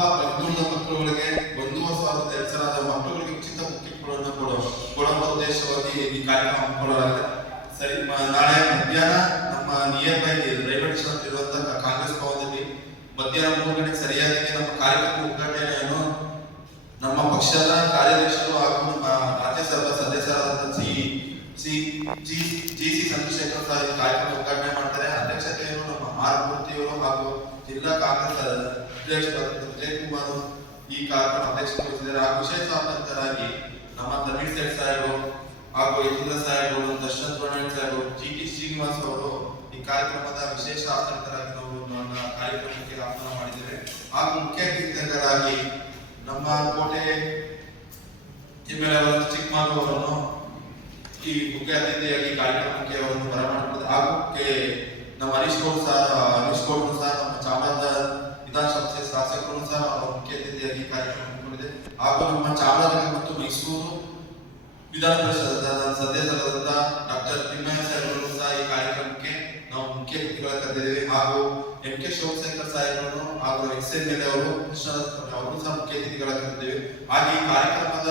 ತುಂಬಾ ಪ್ರಜ್ಞುಳ್ಳ ಮಕ್ಕಳುಗಳಿಗೆ ಒಂದೂವರೆ ಸಾವಿರದ ಎರಡು ಸಾವಿರದ ಮಕ್ಕಳುಗಳಿಗೆ ಉಚಿತ ಕಿಟ್ಗಳನ್ನು ಕೊಡೋ ಕೊಡುವ ಉದ್ದೇಶವಾಗಿ ಈ ಕಾರ್ಯಕ್ರಮ ಹಮ್ಮಿಕೊಳ್ಳಲಾಗಿದೆ. ಸರಿ ನಾಳೆ ಮಧ್ಯಾಹ್ನ ನಮ್ಮ ನಿಯರ್ ಬೈ ರೈಲ್ವೆ ಸ್ಟೇಷನ್ ಇರುವಂತಹ ಕಾಂಗ್ರೆಸ್ ಭವನದಲ್ಲಿ ಮಧ್ಯಾಹ್ನ ಮೂರು ಗಂಟೆಗೆ ಸರಿಯಾಗಿ ನಮ್ಮ ಕಾರ್ಯಕ್ರಮ ಉದ್ಘಾಟನೆಯನ್ನು ನಮ್ಮ ಪಕ್ಷದ ಕಾರ್ಯದರ್ಶಿಗಳು ಹಾಗೂ ನಮ್ಮ ರಾಜ್ಯಸಭಾ ಸದಸ್ಯರಾದಂತಹ C C, G G C Chandrashekhar ಈ ಕಾರ್ಯಕ್ರಮ ಉದ್ಘಾಟನೆ ಮಾಡ್ತಾರೆ ಅಧ್ಯಕ್ಷತೆಯನ್ನು ನಮ್ಮ ಆರ್ ಹಾಗೂ ಜಿಲ್ಲಾ ಕಾಂಗ್ರೆಸ್ ಅಧ್ಯಕ್ಷರಾದಂತಹ ವಿಜಯ್ ಕುಮಾರ್ ಈ ಕಾರ್ಯಕ್ರಮ ಅಧ್ಯಕ್ಷತೆ ವಹಿಸಿದ್ದಾರೆ ಹಾಗೂ ವಿಶೇಷ ಆಮಂತ್ರಿತರಾಗಿ ನಮ್ಮ ತಮಿಳ್ ಸೇಠ್ ಸಾಹೇಬರು ಹಾಗೂ ಯತೀಂದ್ರ ಸಾಹೇಬರು ದರ್ಶನ್ ಪ್ರಣಯ್ ಸಾಹೇಬರು ಜಿ ಟಿ ಶ್ರೀನಿವಾಸ್ ಅವರು ಈ ಕಾರ್ಯಕ್ರಮದ ವಿಶೇಷ ಆಸಕ್ತರಾಗಿ ನಾವು ನನ್ನ ಕಾರ್ಯಕ್ರಮಕ್ಕೆ ಆಹ್ವಾನ ಮಾಡಿದ್ದೇವೆ. ಹಾಗೂ ಮುಖ್ಯ ಅತಿಥಿಗಳಾಗಿ ನಮ್ಮ ಕೋಟೆ ಎಮ್ಮೆಲ್ಯೆ ಚಿಕ್ಕಮಾರು ಅವರನ್ನು ಈ ಮುಖ್ಯ ಅತಿಥಿಯಾಗಿ ಕಾರ್ಯಕ್ರಮಕ್ಕೆ ಅವರನ್ನು ಬರಮಾಡಿಕೊಂಡಿದೆ ಹಾಗೂ ನಮ್ಮ ಹರೀಶ್ ಗೌಡ್ ಸರ್, ಹರೀಶ್ ಗೌಡ್ ಸರ್, ನಮ್ಮ ಚಾಮರಾಜ ವಿಧಾನಸಭೆ ಶಾಸಕರು ಸಹ ಅವರ ಮುಖ್ಯ ಅತಿಥಿಯಾಗಿ ಕಾರ್ಯಕ್ರಮ ಹಾಗೂ ನಮ್ಮ ಚಾಮರಾಜನಗರ ಮತ್ತು ಮೈಸೂರು ವಿಧಾನ ಪರಿಷತ್ ಸದಸ್ಯರಾದಂತಹ ಡಾಕ್ಟರ್ ತಿಮ್ಮಯ್ಯ ಅವರು ಸಹ ಈ ಕಾರ್ಯಕ್ರಮಕ್ಕೆ ನಾವು ಮುಖ್ಯ ಅತಿಥಿಗಳ ಕರೆದಿದ್ದೇವೆ. ಹಾಗೂ ಎಂ ಕೆ ಶಿವಶಂಕರ್ ಸಾಹೇಬರನ್ನು ಹಾಗೂ ಎಕ್ಸ್ ಎ ಅವರು ಕೃಷ್ಣ ಅವರು ಸಹ ಮುಖ್ಯ ಅತಿಥಿಗಳ ಕರೆದಿದ್ದೇವೆ. ಹಾಗೆ ಈ ಕಾರ್ಯಕ್ರಮದ